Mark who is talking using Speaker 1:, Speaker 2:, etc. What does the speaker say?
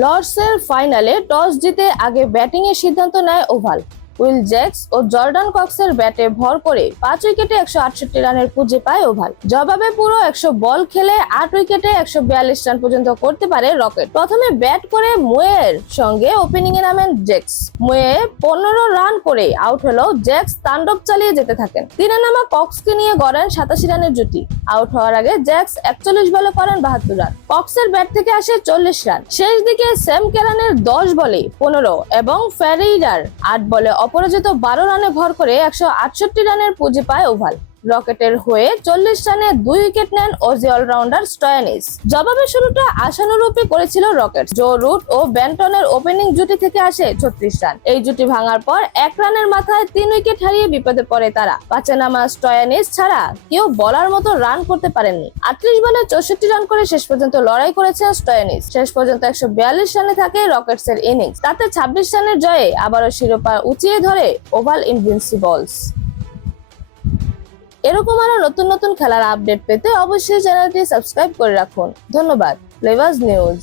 Speaker 1: লর্ডসের ফাইনালে টস জিতে আগে ব্যাটিংয়ের সিদ্ধান্ত নেয় ওভাল। উইল জ্যাক্স ও জর্ডান কক্সের ব্যাটে ভর করে পাঁচ উইকেটে একশো আটষট্টি রানের পুঁজি পায় ওভাল। জবাবে পুরো একশো বল খেলে আট উইকেটে একশো বিয়াল্লিশ রান পর্যন্ত করতে পারে রকেট। প্রথমে ব্যাট করে মুয়ের সঙ্গে ওপেনিং এ নামেন জ্যাক্স মুয়ে পনেরো রান করে আউট হলেও জ্যাক্স তাণ্ডব চালিয়ে যেতে থাকেন। তিনে নামা কক্সকে নিয়ে গড়েন সাতাশি রানের জুটি। আউট হওয়ার আগে জ্যাক্স একচল্লিশ বলে করেন বাহাত্তর রান। কক্সের ব্যাট থেকে আসে চল্লিশ রান। শেষ দিকে স্যাম কেরানের দশ বলে পনেরো এবং ফ্যারেইরার আট বলে অপরাজিত বারো রানে ভর করে একশো আটষট্টি রানের পুঁজি পায় ওভাল। রকেটের হয়ে চল্লিশ রানে দুই উইকেট নেন অজি অলরাউন্ডার স্টয়ানিস। জবাবে শুরুটা আশানুরূপী করেছিল রকেট। জো রুট ও ব্যান্টনের ওপেনিং জুটি থেকে আসে ছত্রিশ রান। এই জুটি ভাঙার পর এক রানের মাথায় তিন উইকেট হারিয়ে বিপদে পড়ে তারা। পাঁচে নামা স্টয়ানিস ছাড়া কেউ বলার মতো রান করতে পারেননি। আটত্রিশ বলে চৌষট্টি রান করে শেষ পর্যন্ত লড়াই করেছে স্টয়ানিস। শেষ পর্যন্ত একশো বিয়াল্লিশ রানে থাকে রকেটস এর ইনিংস। তাতে ছাব্বিশ রানের জয়ে আবারও শিরোপা উঁচিয়ে ধরে ওভাল ইনভিনসিবলস। এরকম আরও নতুন নতুন খেলার আপডেট পেতে অবশ্যই চ্যানেলটি সাবস্ক্রাইব করে রাখুন। ধন্যবাদ। Flavours news